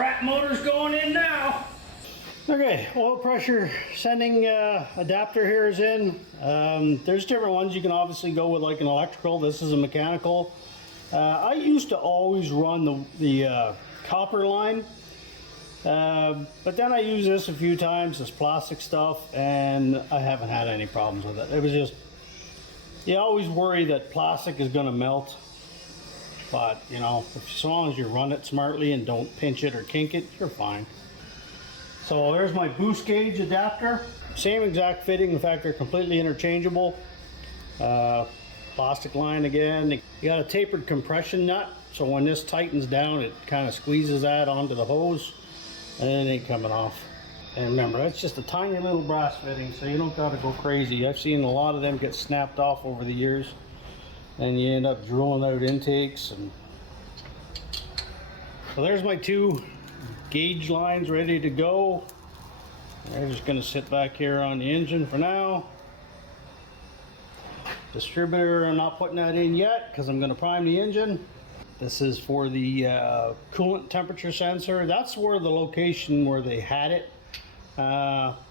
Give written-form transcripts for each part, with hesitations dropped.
rat motor's going in now. Okay, oil pressure sending adapter here is in. There's different ones. You can obviously go with like an electrical. This is a mechanical. I used to always run the copper line, but then I used this a few times, this plastic stuff, and I haven't had any problems with it. It was just, you always worry that plastic is going to melt, but you know, as long as you run it smartly and don't pinch it or kink it, you're fine. So there's my boost gauge adapter. Same exact fitting. In fact, they're completely interchangeable. Plastic line again. You got a tapered compression nut, so when this tightens down, it kind of squeezes that onto the hose, and it ain't coming off. And remember, that's just a tiny little brass fitting, so you don't got to go crazy. I've seen a lot of them get snapped off over the years, and you end up drilling out intakes. And so there's my two gauge lines ready to go. They're just going to sit back here on the engine for now. Distributor, I'm not putting that in yet because I'm going to prime the engine. This is for the coolant temperature sensor. That's where the location where they had it.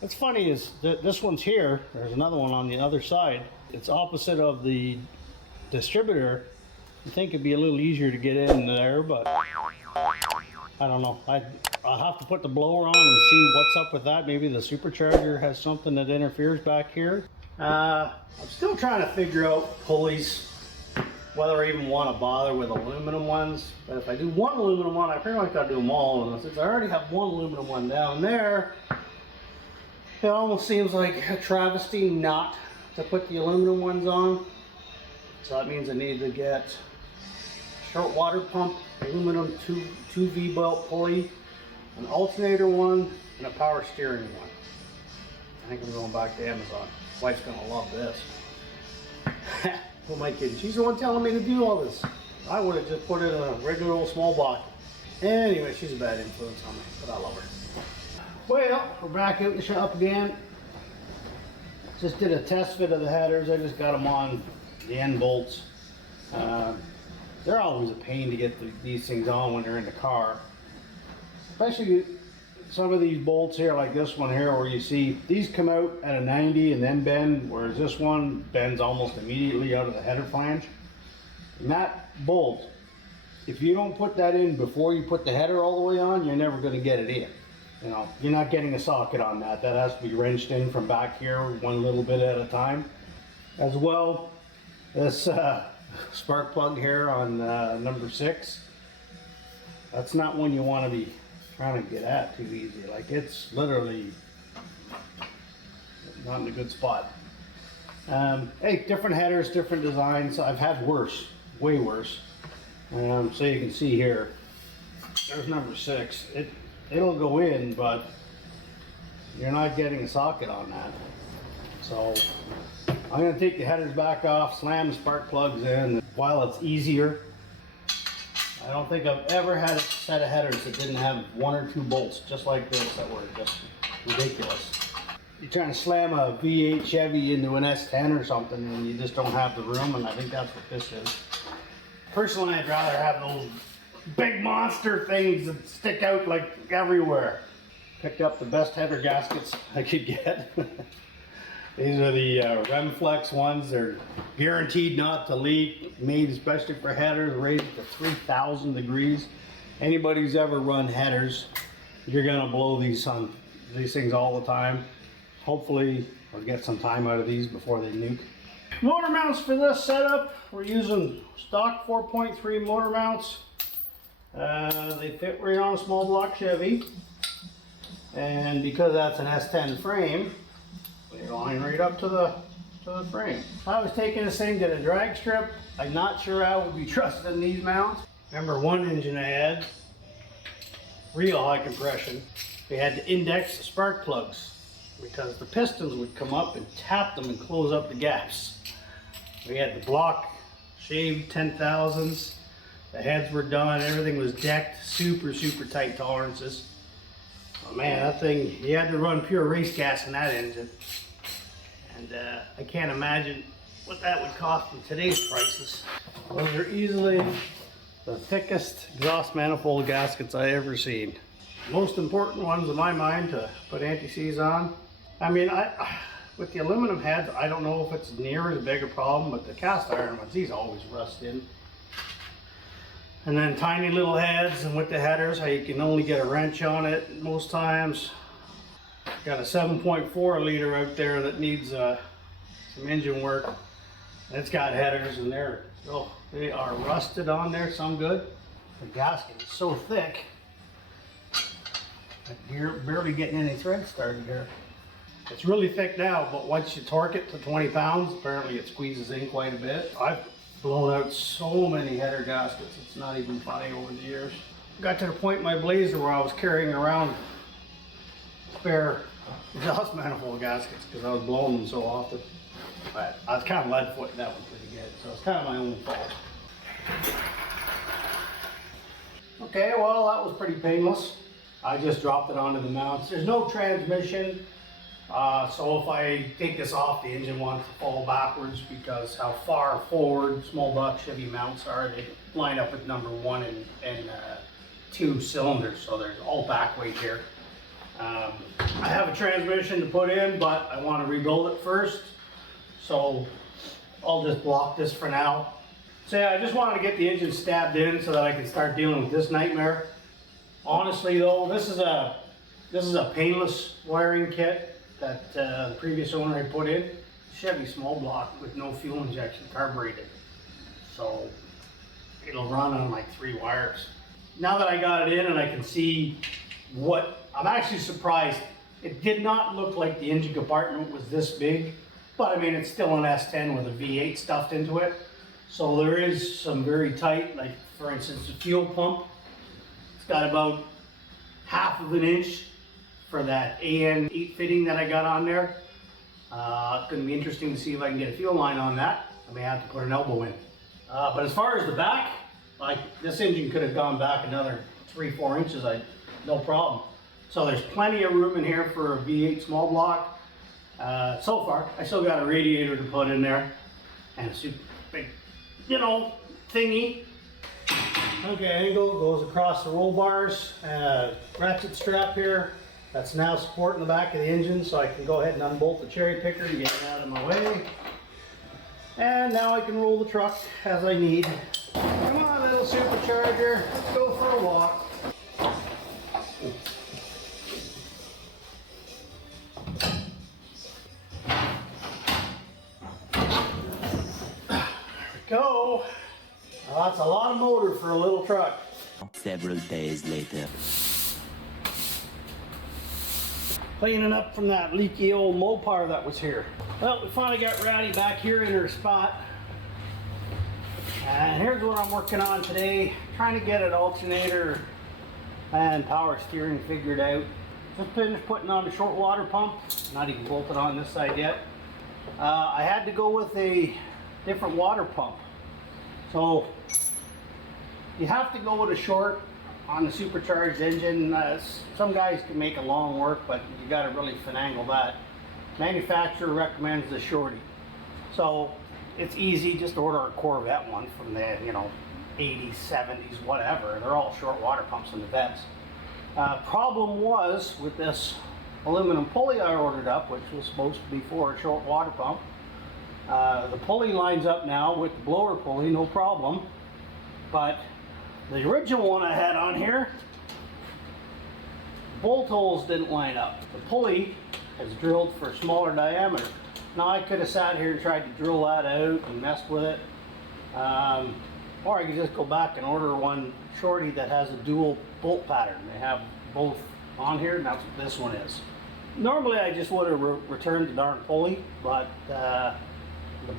What's funny is this one's here. There's another one on the other side. It's opposite of the distributor. I think it'd be a little easier to get in there, but I don't know. I'll have to put the blower on and see what's up with that. Maybe the supercharger has something that interferes back here. I'm still trying to figure out pulleys, whether I even want to bother with aluminum ones. But if I do one aluminum one, I pretty much got to do them all. And since I already have one aluminum one down there, it almost seems like a travesty not to put the aluminum ones on. So that means I need to get a short water pump, aluminum 2 V-belt pulley, an alternator one, and a power steering one. I think I'm going back to Amazon. Wife's gonna love this. Who am I kidding? She's the one telling me to do all this. I would have just put it in a regular old small bottle. Anyway, she's a bad influence on me, but I love her. Well, we're back out in the shop again. Just did a test fit of the headers. I just got them on the end bolts. They're always a pain to get these things on when they're in the car. Especially some of these bolts here, like this one here, where you see these come out at a 90 and then bend, whereas this one bends almost immediately out of the header flange. And that bolt, if you don't put that in before you put the header all the way on, you're never going to get it in. You know, you're not getting a socket on that. That has to be wrenched in from back here, one little bit at a time. As well, this spark plug here on number 6, that's not one you want to be trying to get at too easy. Like, it's literally not in a good spot. Hey, different headers, different designs. I've had worse, way worse. So you can see here, there's number 6. It'll go in, but you're not getting a socket on that. So I'm going to take the headers back off, slam the spark plugs in. While it's easier, I don't think I've ever had a set of headers that didn't have 1 or 2 bolts just like this that were just ridiculous. You're trying to slam a V8 Chevy into an S10 or something and you just don't have the room, and I think that's what this is. Personally, I'd rather have those big monster things that stick out like everywhere. Picked up the best header gaskets I could get. These are the Remflex ones. They're guaranteed not to leak, made especially for headers, raised to 3,000 degrees. Anybody who's ever run headers, you're gonna blow these things all the time. Hopefully, I'll get some time out of these before they nuke. Motor mounts for this setup, we're using stock 4.3 motor mounts. They fit right on a small block Chevy, and because that's an S10 frame, they line right up to the frame. I was taking this thing to the drag strip. I'm not sure I would be trusting these mounts. Remember one engine I had, real high compression. We had to index the spark plugs because the pistons would come up and tap them and close up the gaps. We had the block shaved 10,000s. The heads were done, everything was decked, super tight tolerances. Oh man, that thing, you had to run pure race gas in that engine. And I can't imagine what that would cost in today's prices. Those are easily the thickest exhaust manifold gaskets I ever seen. most important ones in my mind to put anti-seize on. I mean, with the aluminum heads, I don't know if it's near as big a problem, but the cast iron ones, these always rust in. And then tiny little heads, and with the headers, how you can only get a wrench on it most times. Got a 7.4 liter out there that needs some engine work. It's got headers, and they are rusted on there, some good. The gasket is so thick, you're barely getting any thread started here. It's really thick now, but once you torque it to 20 pounds, apparently it squeezes in quite a bit. I've blown out so many header gaskets, it's not even funny over the years. Got to the point in my Blazer where I was carrying around spare exhaust manifold gaskets because I was blowing them so often. But I was kind of lead footing that one pretty good, so it's kind of my own fault. Okay, well, that was pretty painless. I just dropped it onto the mounts. There's no transmission, so if I take this off, the engine wants to fall backwards because how far forward small block Chevy mounts are. They line up with number 1 and 2 cylinders, so there's all back weight here. I have a transmission to put in, but I want to rebuild it first, so I'll just block this for now. So yeah, I just wanted to get the engine stabbed in so that I can start dealing with this nightmare. Honestly though, this is a painless wiring kit that the previous owner had put in. Chevy small block with no fuel injection, carbureted. So it'll run on like 3 wires. Now that I got it in and I can see I'm actually surprised. It did not look like the engine compartment was this big, but I mean, it's still an S10 with a V8 stuffed into it. So there is some very tight, like for instance, the fuel pump. It's got about 1/2 inch for that AN8 fitting that I got on there. It's going to be interesting to see if I can get a fuel line on that. I may have to put an elbow in. But as far as the back, like this engine could have gone back another 3-4 inches, no problem. So there's plenty of room in here for a V8 small block. So far, I still got a radiator to put in there and a super big, thingy. Okay, angle goes across the roll bars. Ratchet strap here. That's now supporting the back of the engine, so I can go ahead and unbolt the cherry picker and get it out of my way. And now I can roll the truck as I need. Come on, little supercharger, let's go for a walk. There we go. Well, that's a lot of motor for a little truck. Several days later. Cleaning up from that leaky old Mopar that was here. Well, we finally got Ratty back here in her spot. And here's what I'm working on today. Trying to get an alternator and power steering figured out. Just finished putting on the short water pump. Not even bolted on this side yet. I had to go with a different water pump. So you have to go with a short on the supercharged engine. Some guys can make a long work, but you got to really finagle that. Manufacturer recommends the shorty. So it's easy, just order a Corvette one from the 80s, 70s, whatever. They're all short water pumps in the vets. Problem was with this aluminum pulley I ordered up, which was supposed to be for a short water pump. The pulley lines up now with the blower pulley, no problem. But the original one I had on here, bolt holes didn't line up. The pulley is drilled for a smaller diameter. Now I could have sat here and tried to drill that out and messed with it. Or I could just go back and order one shorty that has a dual bolt pattern. They have both on here, and that's what this one is. Normally I just would have returned the darn pulley, but the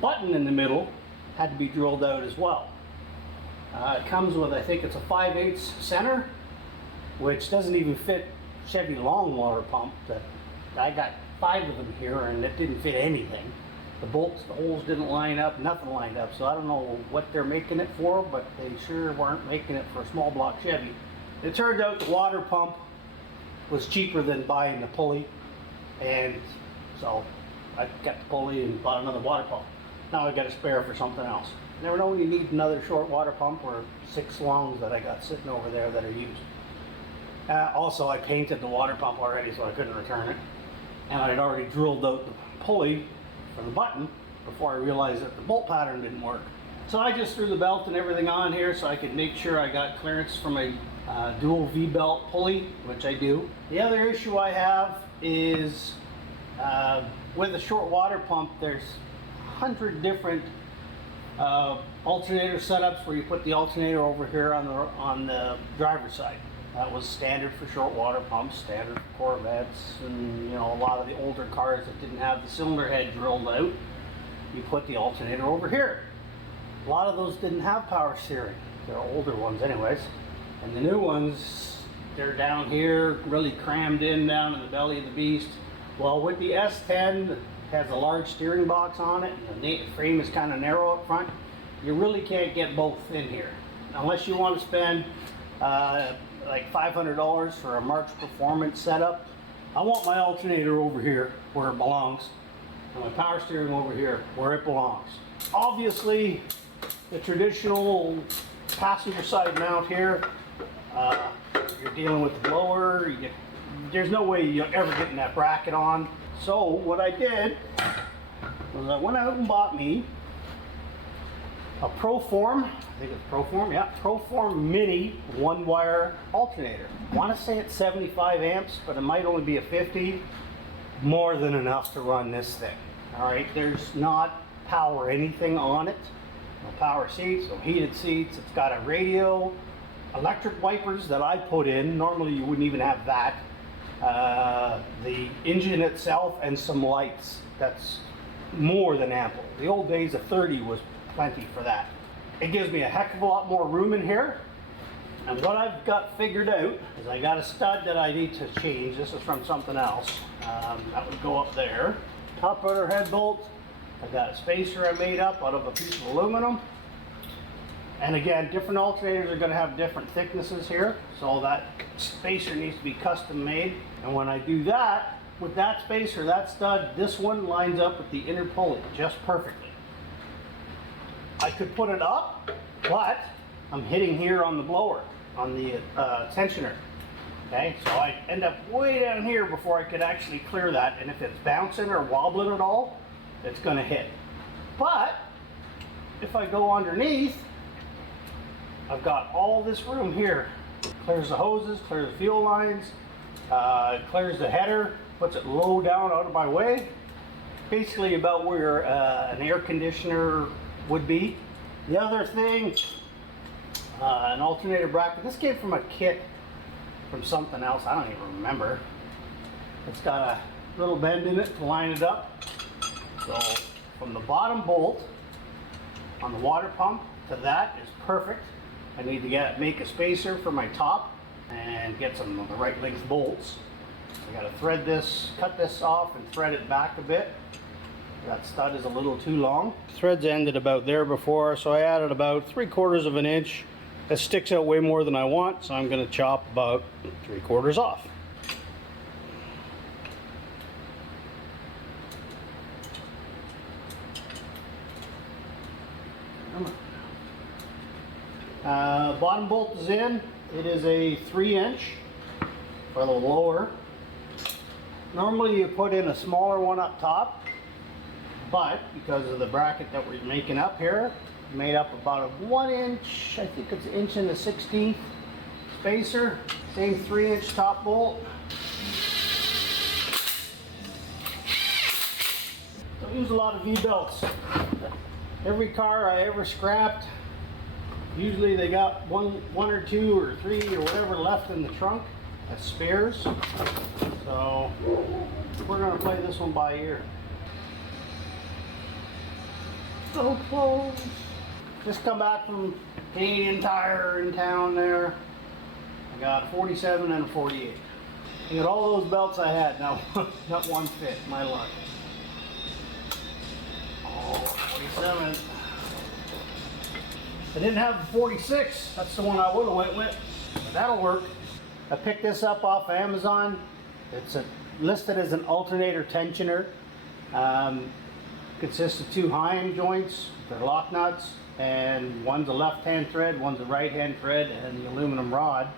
button in the middle had to be drilled out as well. It comes with, I think it's a 5/8 center, which doesn't even fit Chevy long water pump. I got 5 of them here and it didn't fit anything. The bolts, the holes didn't line up, nothing lined up. So I don't know what they're making it for, but they sure weren't making it for a small block Chevy. It turned out the water pump was cheaper than buying the pulley, and so I got the pulley and bought another water pump. Now I got a spare for something else. Never know when you need another short water pump or 6 longs that I got sitting over there that are used. Also, I painted the water pump already, so I couldn't return it. And I had already drilled out the pulley for the button before I realized that the bolt pattern didn't work. So I just threw the belt and everything on here so I could make sure I got clearance from a dual V-belt pulley, which I do. The other issue I have is with a short water pump, there's 100 different alternator setups where you put the alternator over here on the driver's side. That was standard for short water pumps, standard for Corvettes, and you know, a lot of the older cars that didn't have the cylinder head drilled out, you put the alternator over here. A lot of those didn't have power steering. They're older ones anyways. And the new ones, they're down here, really crammed in down in the belly of the beast. Well, with the S10, it has a large steering box on it, and the frame is kind of narrow up front. You really can't get both in here. Unless you want to spend like $500 for a March Performance setup. I want my alternator over here where it belongs, and my power steering over here where it belongs. Obviously, the traditional passenger side mount here, you're dealing with the blower. There's no way you're ever getting that bracket on. So what I did was I went out and bought me a Proform, I think it's Proform, yeah, Proform Mini one-wire alternator. I want to say it's 75 amps, but it might only be a 50. More than enough to run this thing. All right, there's not power anything on it. No power seats, no heated seats. It's got a radio, electric wipers that I put in. Normally you wouldn't even have that. The engine itself and some lights. That's more than ample. The old days of 30 was plenty for that. It gives me a heck of a lot more room in here. And what I've got figured out is I got a stud that I need to change. This is from something else. That would go up there. Top rotor head bolt. I got a spacer I made up out of a piece of aluminum. And again, different alternators are going to have different thicknesses here. So that spacer needs to be custom made. And when I do that, with that spacer, that stud, this one lines up with the inner pulley just perfectly. I could put it up, but I'm hitting here on the blower, on the tensioner. Okay, so I end up way down here before I could actually clear that. And if it's bouncing or wobbling at all, it's going to hit. But if I go underneath, I've got all this room here. Clears the hoses, clears the fuel lines, clears the header, puts it low down out of my way. Basically about where an air conditioner would be. The other thing, an alternator bracket. This came from a kit from something else. I don't even remember. It's got a little bend in it to line it up. So from the bottom bolt on the water pump to that is perfect. I need to make a spacer for my top and get some of the right length bolts. I got to thread this, cut this off and thread it back a bit. That stud is a little too long. Threads ended about there before, so I added about 3/4 of an inch. It sticks out way more than I want, so I'm going to chop about 3/4 off. Bottom bolt is in. It is a 3-inch for the lower. Normally you put in a smaller one up top, but because of the bracket that we're making up here, made up about a 1-inch, I think it's 1 1/16 spacer. Same 3-inch top bolt. Don't use a lot of V-belts. Every car I ever scrapped, usually they got one or two or three or whatever left in the trunk as spares. So we're gonna play this one by ear. So close. Just come back from Canadian Tire in town there. I got a 47 and a 48. I got all those belts I had, now not one fit, my luck. Oh, 47. I didn't have a 46, that's the one I would have went with, but that'll work. I picked this up off Amazon. It's listed as an alternator tensioner. Consists of 2 high-end joints, they're lock nuts, and one's a left-hand thread, one's a right-hand thread, and the aluminum rod.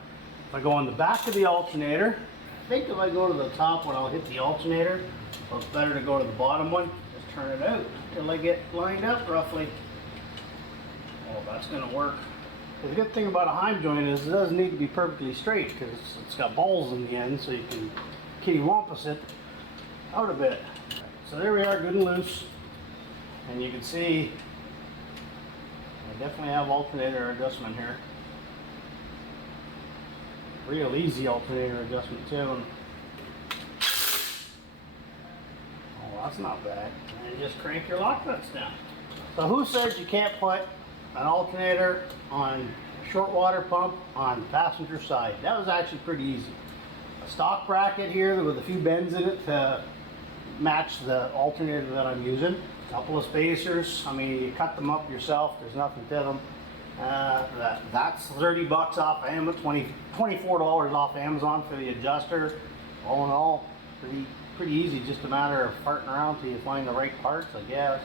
If I go on the back of the alternator, I think if I go to the top one, I'll hit the alternator. So it's better to go to the bottom one. Just turn it out until I get lined up roughly. Oh, that's going to work. The good thing about a Heim joint is it doesn't need to be perfectly straight because it's got balls in the end, so you can kitty-wampus it out a bit. So there we are, good and loose. And you can see I definitely have alternator adjustment here. Real easy alternator adjustment too. And oh, that's not bad. And you just crank your lock nuts down. So who says you can't put an alternator on short water pump on passenger side? That was actually pretty easy. A stock bracket here with a few bends in it to match the alternator that I'm using. A couple of spacers. I mean, you cut them up yourself. There's nothing to them. That's 30 bucks off Amazon, $24 off Amazon for the adjuster. All in all, pretty easy. Just a matter of farting around till you find the right parts, I guess.